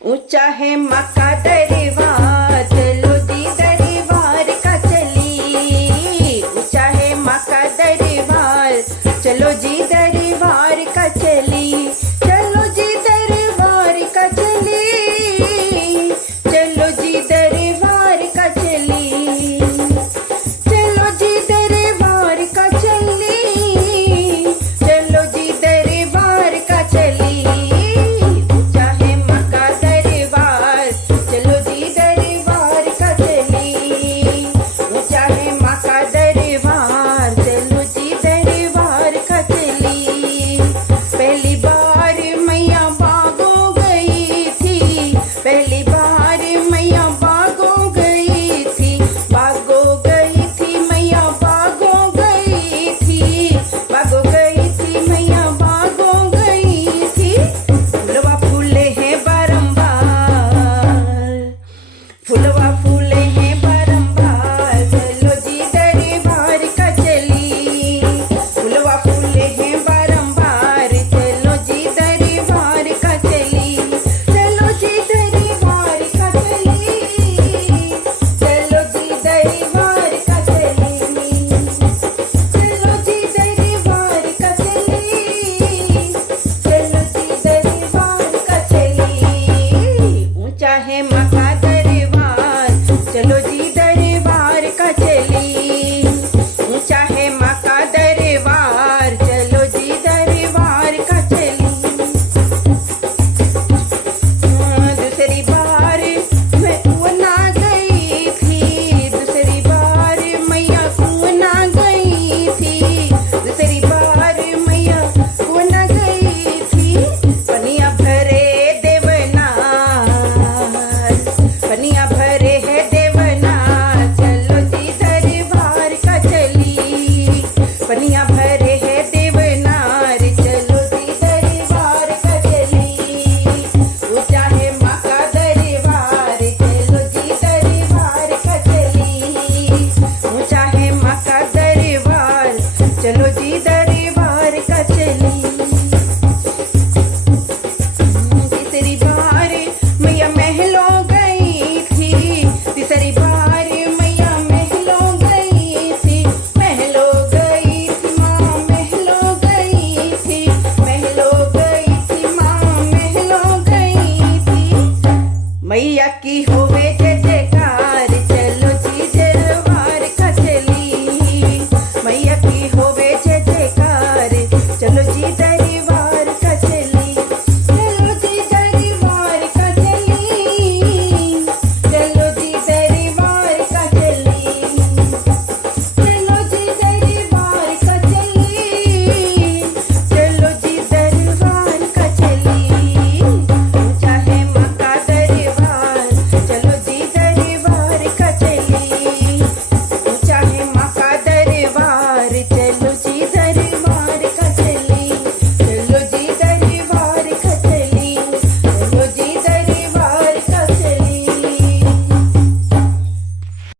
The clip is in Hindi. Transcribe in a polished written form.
ऊंचा है माँ का दरबार, चलो जी दरबार का चली। ऊंचा है माँ का दरबार, चलो जी दरबार का चली। चलो जी दरबार का चली, चलो जी दरबार का चली। चलो जी दरबार का चली, चलो जी दरबार का चली। ऊंचा है माँ का दरबार, चलो जी दरबार का चली। ऊंचा है माँ का दरबार, चलो जी दरबार का चली। पहली बार मैया बागों गई थी, पहली बार मैया बागों गई थी, बागों गई थी मैया बागों गई थी, बागों गई थी मैया बागों गई थी। फुलवा फूले हैं बारंबार, फुलवा फूले हैं बारंबार, चलो जी दरबार का चली। फुलवा फूले हैं बारंबार, चलो जी दरबार का चली। चलो जी दरबार का चली, चलो जी दरबार का चली। चलो जी दरबार का चली, चलो जी दरबार का चली। ऊंचा है माँ का दरबार, चलो जी दरबार का चली। ऊंचा है माँ का दरबार, चलो जी दरबार का चली। दूसरी बार मैं कुआं गई थी, दूसरी बार मैया कुआं गई थी, दूसरी बार मैया कुआं गई थी। पनिया भरे देवनार, पनिया भरे है देवनार, चलो जी दरबार का चली। पनिया भरे है देवनार, चलो जी दरबार का चली। ऊंचा है माँ का दरबार, चलो जी दरबार का चली। ऊंचा है माँ का दरबार, चलो जी दरबार का चली। तीसरी बार मैया महलों गई थी, तीसरी बार मैया महलों गई थी, महलों गई थी माँ महलों गई थी, महलों गई थी माँ महलों गई थी। मैया की होवे